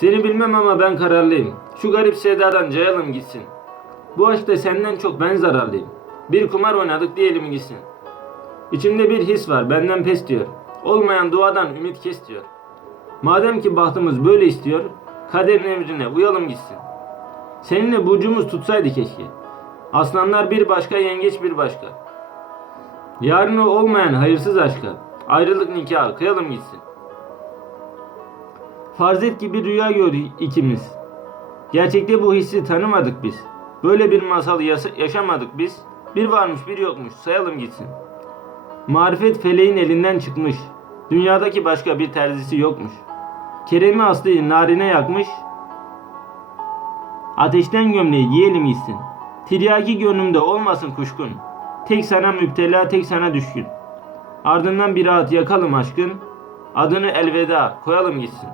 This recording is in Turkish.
Seni bilmem ama ben kararlıyım. Şu garip sevdadan cayalım gitsin. Bu aşkta senden çok ben zararlıyım. Bir kumar oynadık diyelim gitsin. İçimde bir his var benden pes diyor. Olmayan duadan ümit kes diyor. Madem ki bahtımız böyle istiyor, kaderin emrine uyalım gitsin. Seninle burcumuz tutsaydı keşke. Aslanlar bir başka, yengeç bir başka. Yarını olmayan hayırsız aşka, ayrılık nikahı kıyalım gitsin. Farz et ki bir rüya gördük ikimiz. Gerçekte bu hissi tanımadık biz. Böyle bir masal yaşamadık biz. Bir varmış bir yokmuş sayalım gitsin. Marifet feleğin elinden çıkmış. Dünyadaki başka bir terzisi yokmuş. Kerem'i Aslı'yı narine yakmış. Ateşten gömleği giyelim gitsin. Tiryaki gönlümde olmasın kuşkun. Tek sana müptela tek sana düşkün. Ardından bir rahat yakalım aşkın. Adını elveda koyalım gitsin.